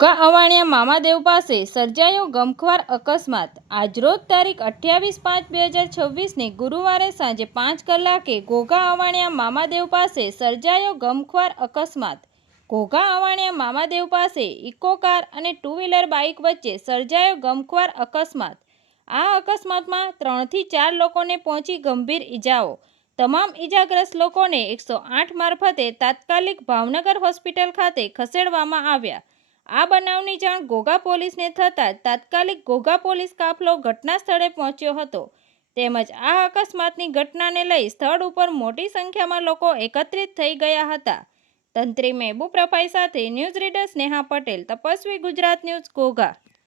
ઘોઘા અવાણિયા મામાદેવ પાસે સર્જાયો ગમખ્વાર અકસ્માત। આજરોજ તારીખ 28/5/2026 ગુરુવારે સાંજે 5 કલાકે ઘોઘા અવાણિયા મામાદેવ પાસે સર્જાયો ગમખ્વાર અકસ્માત। ઘોઘા અવાણિયા મામાદેવ પાસે ઇકો કાર અને ટુ વ્હીલર બાઇક વચ્ચે સર્જાયો ગમખ્વાર અકસ્માત। આ અકસ્માતમાં 3 થી 4 લોકોને પહોંચી ગંભીર ઇજાઓ। તમામ ઇજાગ્રસ્ત લોકોને 108 મારફતે તાત્કાલિક ભાવનગર હોસ્પિટલ ખાતે ખસેડવામાં આવ્યા। આ બનાવની જાણ ઘોઘા પોલીસને થતાં તાત્કાલિક ઘોઘા પોલીસ કાફલો ઘટના સ્થળે પહોંચ્યો હતો તેમજ આ અકસ્માતની ઘટનાને લઈ સ્થળ ઉપર મોટી સંખ્યામાં લોકો એકત્રિત થઈ ગયા હતા। તંત્રી મહેબૂબ રફાઈ સાથે news reader Sneha Patel, Tapasvi Gujarat news, Ghogha.